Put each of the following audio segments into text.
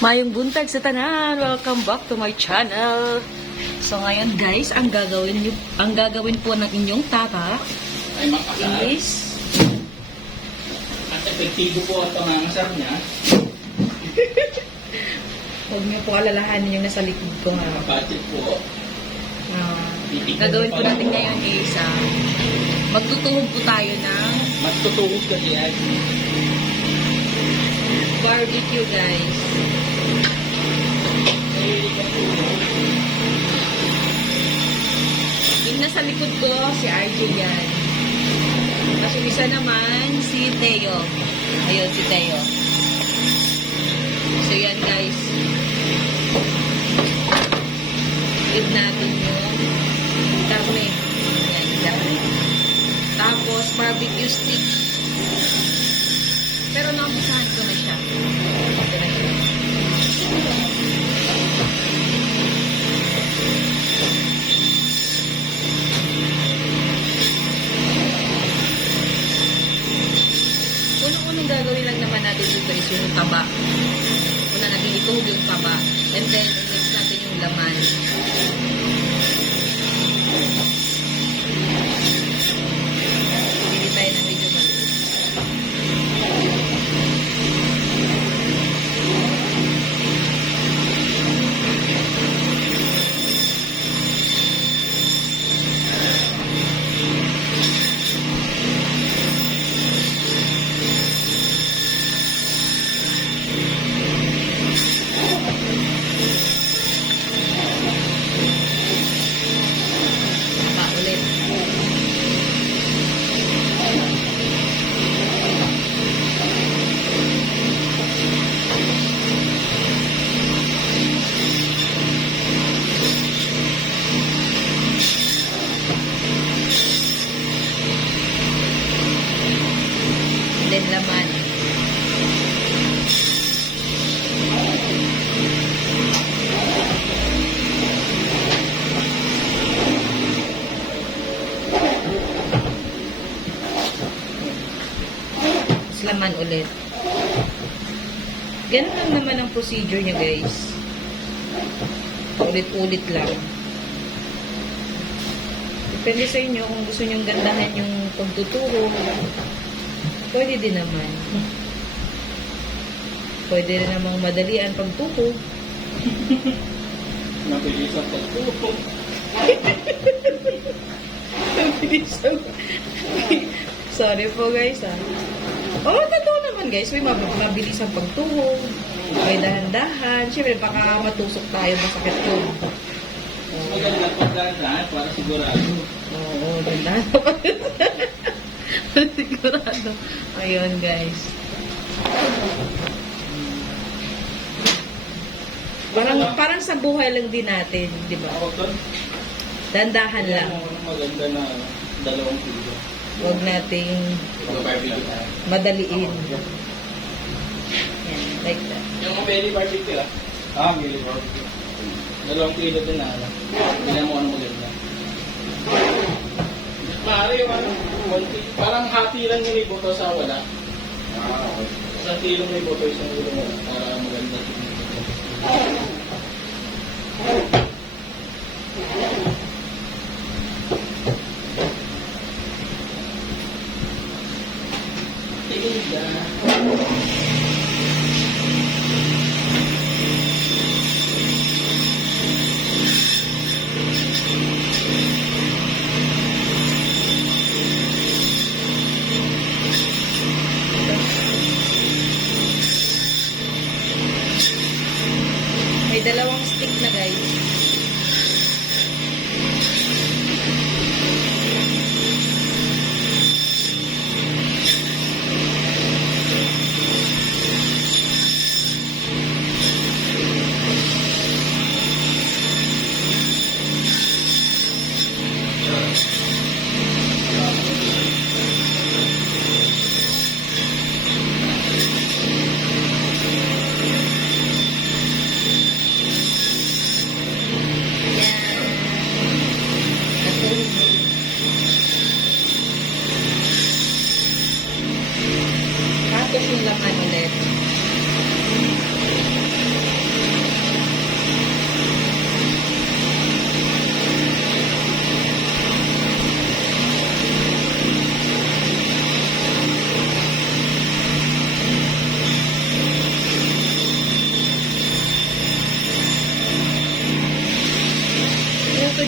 Mayong buntag sa tanan. Welcome back to my channel. So ngayon guys, ang gagawin po ng inyong tata ay makasal. is At epektibo po ang pangangasar niya. huwag niyo po alalahanin yung nasa likod ko nga. Budget po. Gagawin po natin ngayon is magtutuhog po tayo ng Magtutuhog ka diyan. barbecue guys. Yung nasa likod ko, si RJ yan. Tapos yung isa naman, si Teo. Ayun, si Teo. So yan guys. Give natin yung karne. Yan, karne. Tapos barbecue stick. Pero naumpisahan ko na siya. Ito na siya. Unang-unang gagawin lang naman natin dito is yung taba. Una natin ituhog yung taba. And then, mix natin yung laman. Pili tayo na medyo maliit. Taba ulit. And then laman. Tapos laman ulit. Ganun lang naman ang procedure niya guys. Ulit-ulit lang. Depende sa inyo kung gusto nyo gandahan yung pagtuturo. Pwede din naman. Pwede rin namang madalian pagtuto. Mabilis ang pagtuhog. Sorry po guys Oo, totoo naman guys. May mabilis ang pagtuhog. May dahan-dahan. Siyempre baka matusok tayo, masakit ko. Maganda pagdaan para sigurado. Oo, dahan-dahan. Sigurado. Ayun guys. Parang sa buhay lang din natin, di ba? Ako doon. Dandahan lang. Maganda na 2 kilo. Huwag nating Mag-barbecue. madaliin. Yan, like that. Yung mga belly barbecue belly barbecue. 2 kilo din na. Hindi mo ano maganda. Maaari yung parang hati lang yung iboto sa wala. Isang kilo may iboto, isang kilo mo. Para maganda. May 2 stick na guys.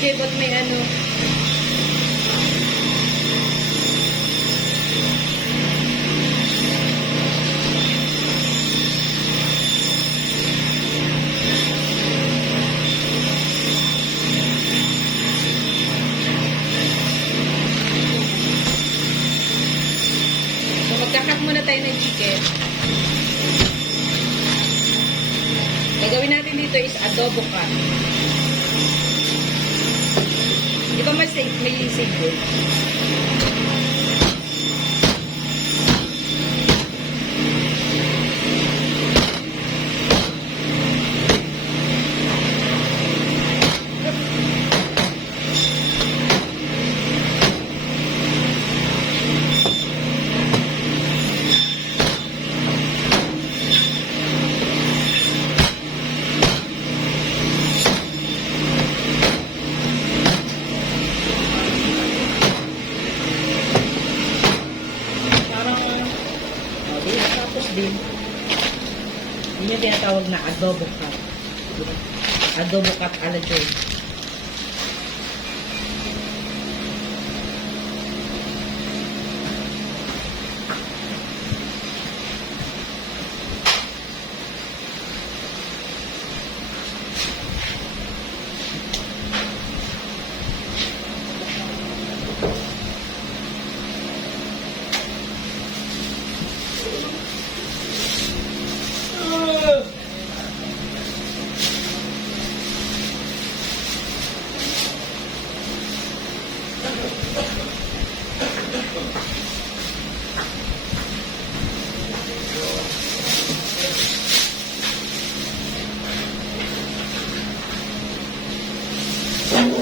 Jay, ba't may ano? So, magkakat muna tayo ng chicken. Gagawin natin dito is adobo cut. Di ba may savoy? Din. Yun yung tinatawag na adobo cut. Adobo cut ala Joy.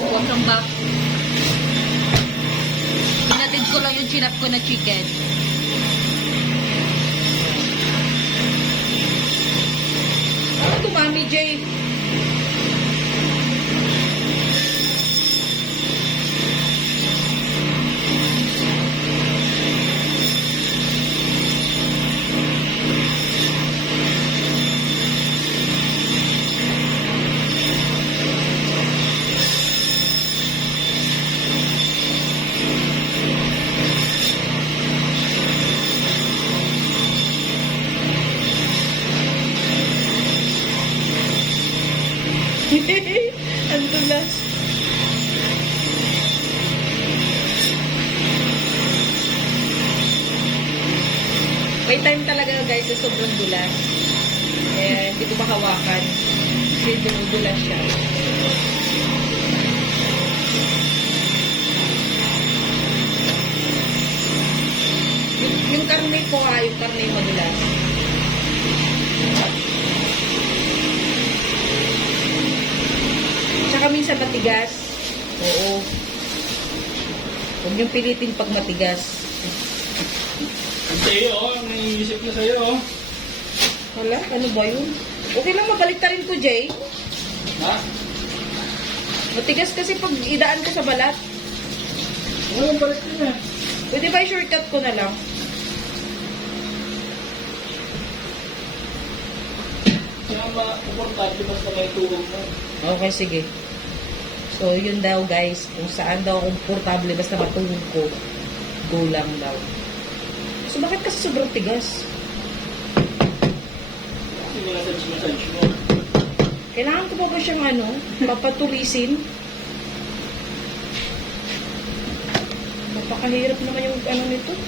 Welcome back. Pinatid ko lang yung chinap ko na chicken. Ano ito, Mami Jay? Ang tulas. May time talaga guys na sobrang dulas. Kaya hindi ko mahawakan. Kasi dumudulas siya. Yung karne po yung karne madulas. Tsaka minsan matigas. Oo. Huwag niyong pilitin pag matigas. Ang sa'yo, ang naiisip na sa'yo. Wala, ano ba yun? Okay lang, mabalik ta rin ko, Jay. Ha? Matigas kasi pag idaan ko sa balat. Ano balik ko na? Pwede ba i-shortcut ko na lang? Kaya ma-comfortable basta may tulong mo. Okay, sige. So, yun daw guys. Kung saan daw komportable basta matulog ko, go lang daw. So, bakit kasi sobrang tigas? Kasi massage mo. Kailangan ko pa ba siyang papatulisin? Napakahirap naman yung nito.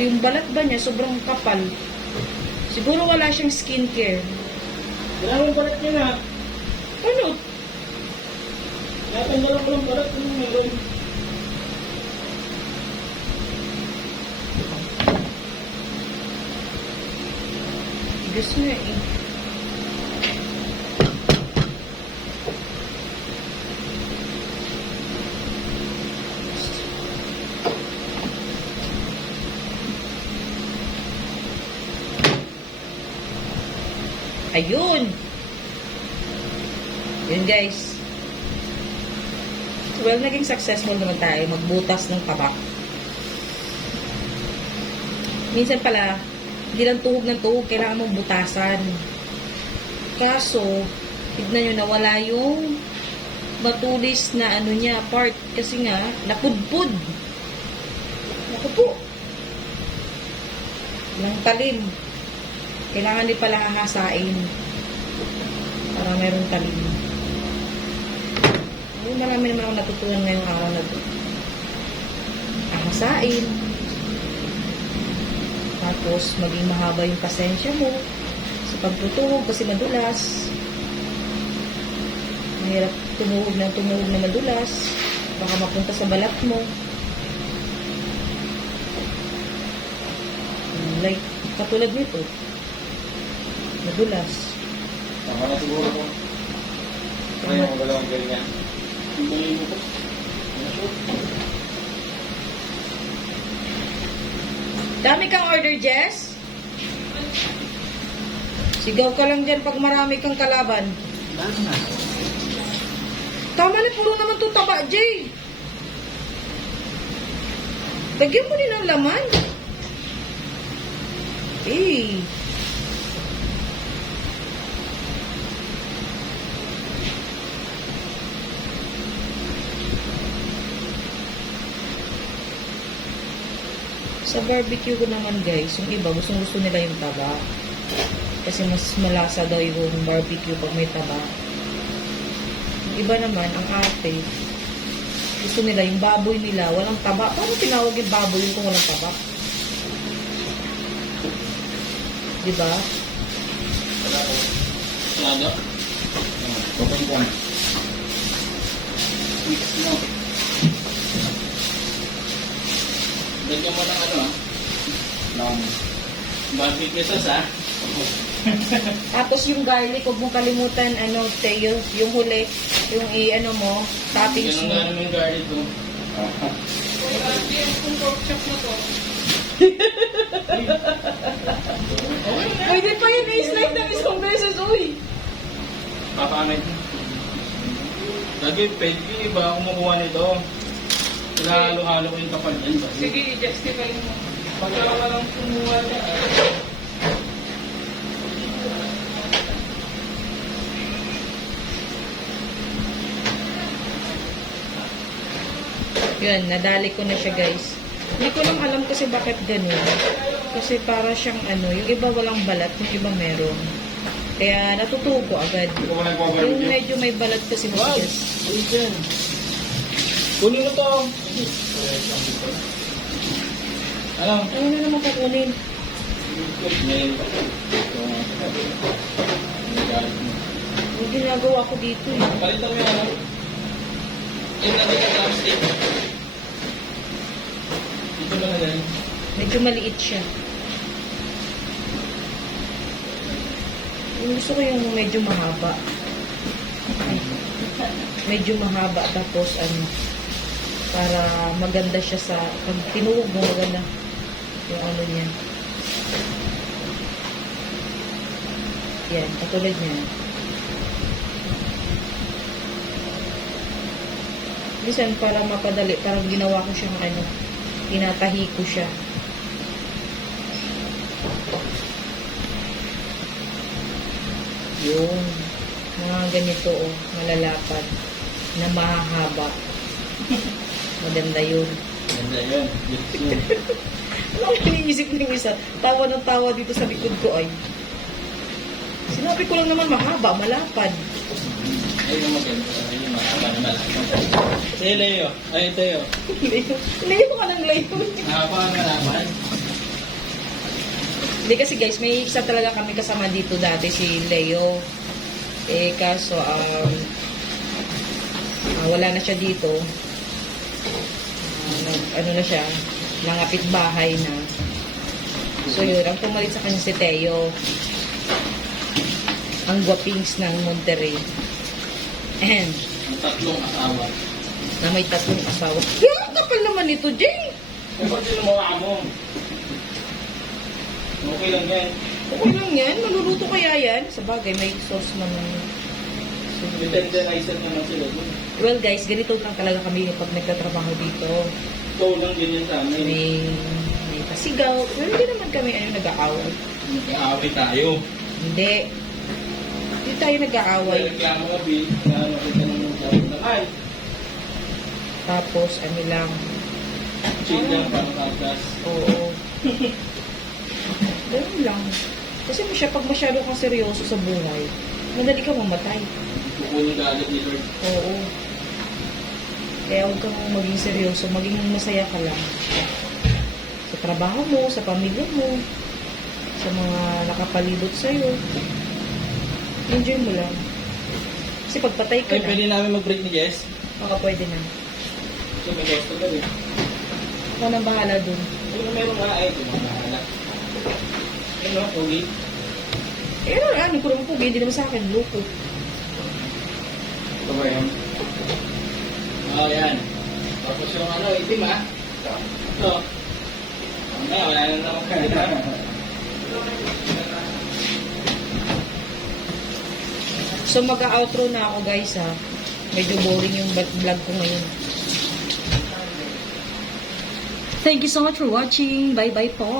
Yung balat ba niya, sobrang kapal. Siguro wala siyang skincare. Kailangan mo balat niya na. Ano? Natanggalan ko lang balat kung meron. Tigas nga eh. Ayun. Yun guys. Well, naging successful naman tayo magbutas ng tabak. Minsan pala, hindi lang tuhog ng tuhog, kailangan mong butasan. Kaso, tignan nyo, nawala yung matulis na ano niya, part. Kasi nga, napudpud. Naku po. Walang talim. Kailangan din pala hahasain. Para meron talim. Ayun, marami naman ako natutunan ngayong araw na ito. Hahasain. Tapos, maging mahaba yung pasensya mo sa pagtutuhog kasi madulas. Mahirap tumuhog na madulas. Baka mapunta sa balat mo. Like, katulad nito. Madulas. Tama na siguro po. Ano yung dalawang ganyan? Ang galing mo po. Dami kang order, Jess? Sigaw ka lang dyan pag marami kang kalaban. Tama na, puro naman ito taba, Jay. Lagyan mo din ang laman. Eh. Sa barbecue ko naman guys, yung iba gustong gusto nila yung taba. Kasi mas malasa daw yung barbecue pag may taba. Yung iba naman, ang ate, gusto nila yung baboy nila, walang taba. Paano tinawag yung baboy yung kung walang taba? Diba? Lado. Okay po. No. Lagyan mo ng ano barbecue sauce Tapos yung garlic, huwag mong kalimutan, Teo, yung huli, yung i-ano mo, toppings Ganun mo. gano'n yung garlic ko. Pwede pa yun, i-slide ng isang beses, uy! Papanit. Lagi, pwede ba kumukuha nito? Halo-halo ko yung kapal yan. Sige, i-justify mo. Pagka walang kumuha niya. Yun, nadali ko na siya guys. Hindi ko lang alam kasi bakit ganun. Kasi para siyang yung iba walang balat, yung iba meron. Kaya natutuwa ko agad. Yung medyo may balat kasi Wow! matigas. Uy, dyan. Kunin mo to. Ano? Ano na naman kukunin? Yung ginagawa ko dito eh. Palitan mo yung ano? Yung lagay ka plastic. Dito ba na ganyan? Medyo maliit siya. Yung gusto ko yung medyo mahaba. Ay, medyo mahaba tapos para maganda siya sa pag tinuwag mo maganda yung ano niya. Yan, katulad niya. Bisan para mapadali, parang ginawa ko siyang tinatahi ko siya. Yun. Mga ganito, malalapad. Na mahahaba. Maganda yun. Ganda yun. Ano ang iniisip ng isa? Tawa ng tawa dito sa likod ko ay. Sinabi ko lang naman mahaba, malapad. Ayun yung maganda. Ayun yung mahaba na malapad. Sige, Leo. Ay, Teo. Layo ka ng layo. Mahaba na malapad. Hindi kasi guys, may isa talaga kami kasama dito dati, si Leo. Kaso, wala na siya dito. Ano na siya, nangapit bahay na. So yun, ang pumalit sa kanya si Teo. Ang gwapings ng Monterrey. And, Ang tatlong asawa. na may tatlong asawa. Kaya kapal naman ito, Jay! Kung ba't sinumawa mo? Okay lang yan. Okay lang yan, maluluto kaya yan. Sa bagay, may sauce man. Detenderizer naman sila dun. Well guys, ganito lang talaga kami pag nagtatrabaho dito. Ikaw lang ganyan sa amin. May pasigaw. Pero hindi naman kami nag-aaway. Nag-aaway tayo. Hindi. Hindi tayo nag-aaway. Reklamo ka, Bill. Ano kita ng Ay, Tapos, ano lang. chill lang, parang katas. Oo. Ganun lang. Kasi pag masyado kang seryoso sa buhay, madali ka mamatay. Kukunin ka agad ni Lord. Oo. Kaya huwag kang maging seryoso, maging masaya ka lang. Sa trabaho mo, sa pamilya mo, sa mga nakapalibot sa'yo. Enjoy mo lang. Kasi pagpatay ka Ay, na, pwede namin mag-break ni Jess. baka pwede na. So, may gusto ka rin. Ako nang bahala dun. Kung meron nga, ay, tumahala. Ano, Pogi? Eh, ano ko naman po, hindi naman sa akin, loko. Ito ba yun? Oo, yan. Tapos yung ano, itim ha. Ito. Wala na naman kanina. So, mag-outro na ako, guys, ha. Medyo boring yung vlog ko ngayon. Thank you so much for watching. Bye-bye po.